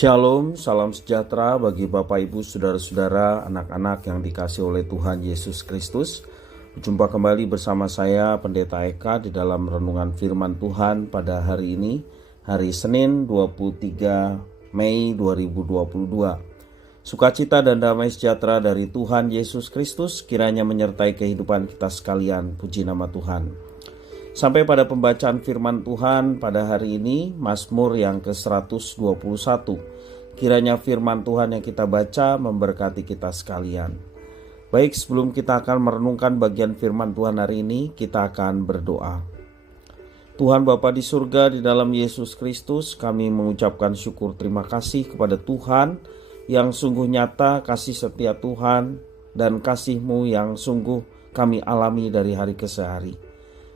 Shalom, salam sejahtera bagi Bapak Ibu, Saudara-saudara, anak-anak yang dikasihi oleh Tuhan Yesus Kristus. Berjumpa kembali bersama saya Pendeta Eka di dalam renungan firman Tuhan pada hari ini, hari Senin 23 Mei 2022. Sukacita dan damai sejahtera dari Tuhan Yesus Kristus kiranya menyertai kehidupan kita sekalian. Puji nama Tuhan. Sampai pada pembacaan firman Tuhan pada hari ini, Mazmur yang ke-121. Kiranya firman Tuhan yang kita baca memberkati kita sekalian. Baik, sebelum kita akan merenungkan bagian firman Tuhan hari ini, kita akan berdoa. Tuhan Bapa di surga, di dalam Yesus Kristus, kami mengucapkan syukur terima kasih kepada Tuhan yang sungguh nyata, kasih setia Tuhan dan kasih-Mu yang sungguh kami alami dari hari ke hari.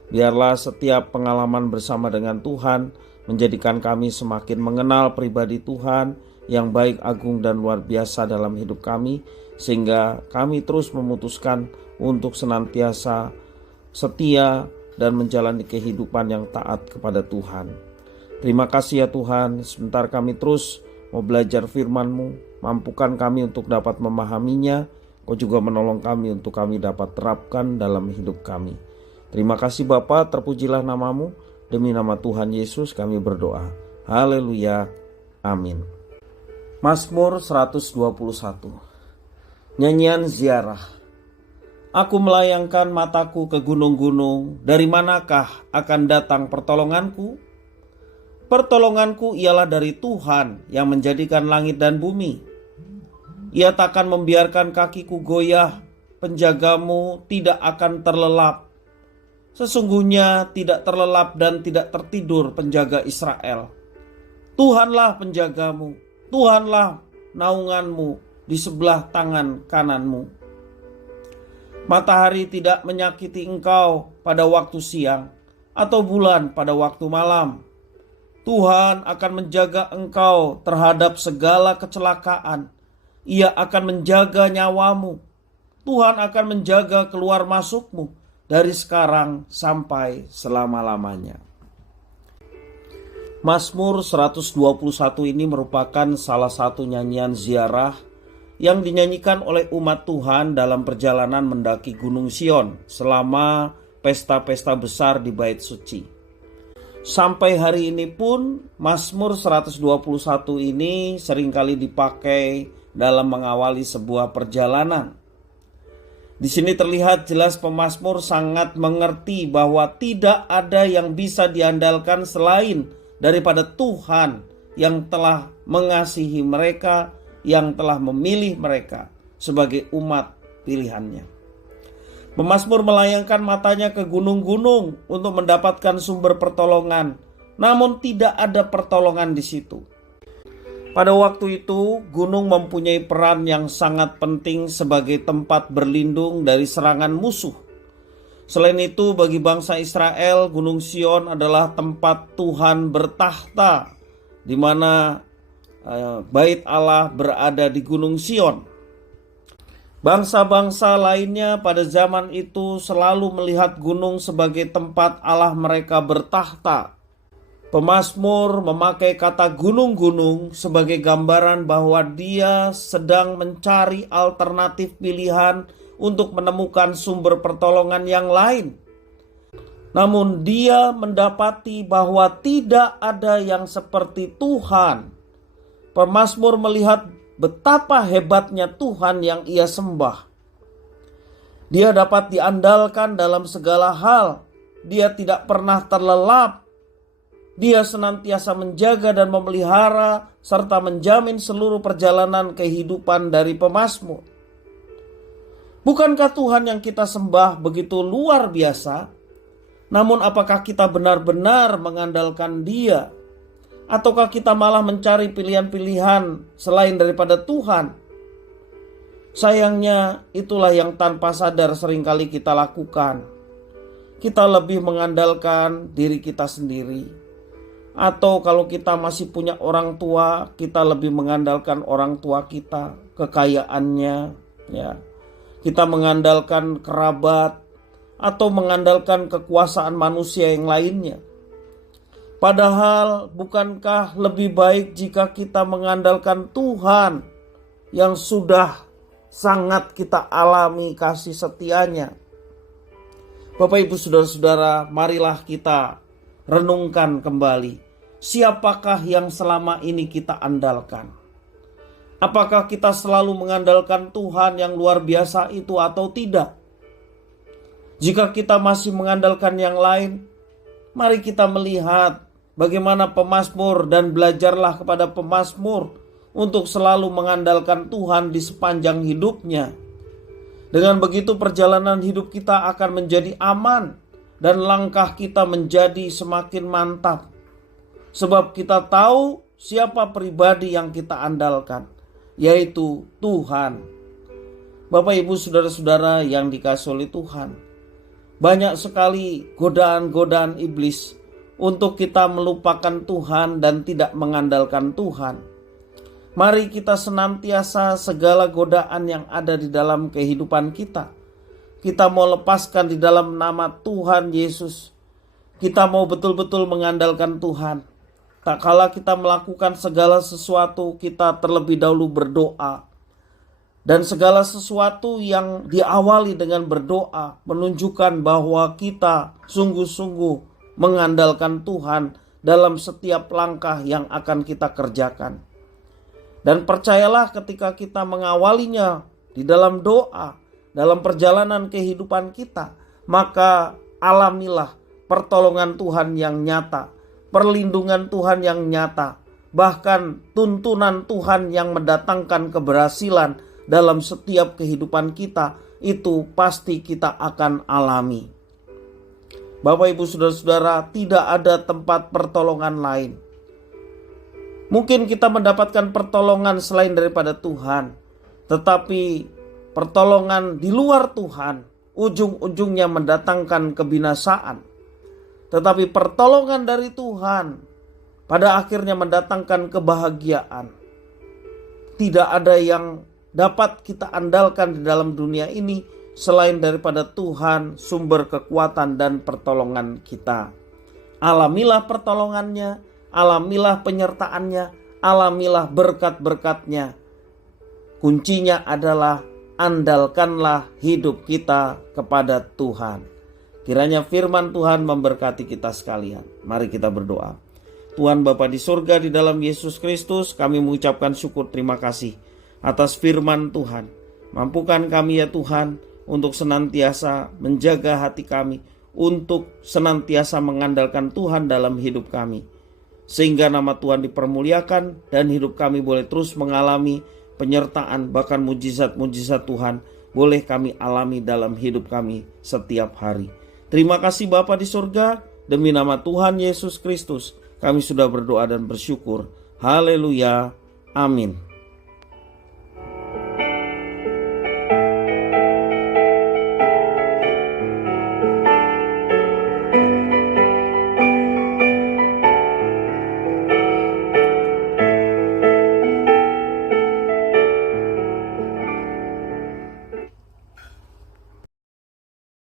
Biarlah setiap pengalaman bersama dengan Tuhan menjadikan kami semakin mengenal pribadi Tuhan yang baik, agung, dan luar biasa dalam hidup kami, sehingga kami terus memutuskan untuk senantiasa setia dan menjalani kehidupan yang taat kepada Tuhan. Terima kasih ya Tuhan, sebentar kami terus mau belajar firman-Mu, mampukan kami untuk dapat memahaminya, Kau juga menolong kami untuk kami dapat terapkan dalam hidup kami. Terima kasih Bapa, terpujilah namamu. Demi nama Tuhan Yesus kami berdoa. Haleluya. Amin. Mazmur 121. Nyanyian ziarah. Aku melayangkan mataku ke gunung-gunung. Dari manakah akan datang pertolonganku? Pertolonganku ialah dari Tuhan yang menjadikan langit dan bumi. Ia takkan membiarkan kakiku goyah. Penjagamu tidak akan terlelap. Sesungguhnya tidak terlelap dan tidak tertidur penjaga Israel. Tuhanlah penjagamu, Tuhanlah naunganmu di sebelah tangan kananmu. Matahari tidak menyakiti engkau pada waktu siang, atau bulan pada waktu malam. Tuhan akan menjaga engkau terhadap segala kecelakaan. Ia akan menjaga nyawamu. Tuhan akan menjaga keluar masukmu dari sekarang sampai selama-lamanya. Mazmur 121 ini merupakan salah satu nyanyian ziarah yang dinyanyikan oleh umat Tuhan dalam perjalanan mendaki Gunung Sion selama pesta-pesta besar di Bait Suci. Sampai hari ini pun Mazmur 121 ini seringkali dipakai dalam mengawali sebuah perjalanan. Di sini terlihat jelas pemazmur sangat mengerti bahwa tidak ada yang bisa diandalkan selain daripada Tuhan yang telah mengasihi mereka, yang telah memilih mereka sebagai umat pilihannya. Pemazmur melayangkan matanya ke gunung-gunung untuk mendapatkan sumber pertolongan, namun tidak ada pertolongan di situ. Pada waktu itu, gunung mempunyai peran yang sangat penting sebagai tempat berlindung dari serangan musuh. Selain itu, bagi bangsa Israel, Gunung Sion adalah tempat Tuhan bertahta, di mana bait Allah berada di Gunung Sion. Bangsa-bangsa lainnya pada zaman itu selalu melihat gunung sebagai tempat Allah mereka bertahta. Pemazmur memakai kata gunung-gunung sebagai gambaran bahwa dia sedang mencari alternatif pilihan untuk menemukan sumber pertolongan yang lain. Namun dia mendapati bahwa tidak ada yang seperti Tuhan. Pemazmur melihat betapa hebatnya Tuhan yang ia sembah. Dia dapat diandalkan dalam segala hal. Dia tidak pernah terlelap. Dia senantiasa menjaga dan memelihara serta menjamin seluruh perjalanan kehidupan dari pemazmur. Bukankah Tuhan yang kita sembah begitu luar biasa? Namun apakah kita benar-benar mengandalkan Dia? Ataukah kita malah mencari pilihan-pilihan selain daripada Tuhan? Sayangnya itulah yang tanpa sadar seringkali kita lakukan. Kita lebih mengandalkan diri kita sendiri. Atau kalau kita masih punya orang tua, kita lebih mengandalkan orang tua kita, kekayaannya, ya. Kita mengandalkan kerabat atau mengandalkan kekuasaan manusia yang lainnya. Padahal bukankah lebih baik jika kita mengandalkan Tuhan yang sudah sangat kita alami kasih setianya. Bapak Ibu Saudara-saudara, marilah kita renungkan kembali. Siapakah yang selama ini kita andalkan? Apakah kita selalu mengandalkan Tuhan yang luar biasa itu atau tidak? Jika kita masih mengandalkan yang lain, mari kita melihat bagaimana pemazmur dan belajarlah kepada pemazmur untuk selalu mengandalkan Tuhan di sepanjang hidupnya. Dengan begitu perjalanan hidup kita akan menjadi aman dan langkah kita menjadi semakin mantap. Sebab kita tahu siapa pribadi yang kita andalkan, yaitu Tuhan. Bapak Ibu Saudara-saudara yang dikasihi oleh Tuhan, banyak sekali godaan-godaan iblis untuk kita melupakan Tuhan dan tidak mengandalkan Tuhan. Mari kita senantiasa segala godaan yang ada di dalam kehidupan kita, kita mau lepaskan di dalam nama Tuhan Yesus. Kita mau betul-betul mengandalkan Tuhan. Tak kala kita melakukan segala sesuatu, kita terlebih dahulu berdoa. Dan segala sesuatu yang diawali dengan berdoa menunjukkan bahwa kita sungguh-sungguh mengandalkan Tuhan dalam setiap langkah yang akan kita kerjakan. Dan percayalah ketika kita mengawalinya di dalam doa, dalam perjalanan kehidupan kita, maka alamilah pertolongan Tuhan yang nyata, perlindungan Tuhan yang nyata, bahkan tuntunan Tuhan yang mendatangkan keberhasilan dalam setiap kehidupan kita, itu pasti kita akan alami. Bapak Ibu Saudara-saudara, tidak ada tempat pertolongan lain. Mungkin kita mendapatkan pertolongan selain daripada Tuhan, tetapi pertolongan di luar Tuhan ujung-ujungnya mendatangkan kebinasaan. Tetapi pertolongan dari Tuhan pada akhirnya mendatangkan kebahagiaan. Tidak ada yang dapat kita andalkan di dalam dunia ini selain daripada Tuhan, sumber kekuatan dan pertolongan kita. Alamilah pertolongannya, alamilah penyertaannya, alamilah berkat-berkatnya. Kuncinya adalah andalkanlah hidup kita kepada Tuhan. Kiranya firman Tuhan memberkati kita sekalian. Mari kita berdoa. Tuhan Bapa di surga, di dalam Yesus Kristus, kami mengucapkan syukur terima kasih atas firman Tuhan. Mampukan kami ya Tuhan untuk senantiasa menjaga hati kami, untuk senantiasa mengandalkan Tuhan dalam hidup kami. Sehingga nama Tuhan dipermuliakan dan hidup kami boleh terus mengalami penyertaan, bahkan mujizat-mujizat Tuhan boleh kami alami dalam hidup kami setiap hari. Terima kasih Bapa di surga, demi nama Tuhan Yesus Kristus kami sudah berdoa dan bersyukur. Haleluya. Amin.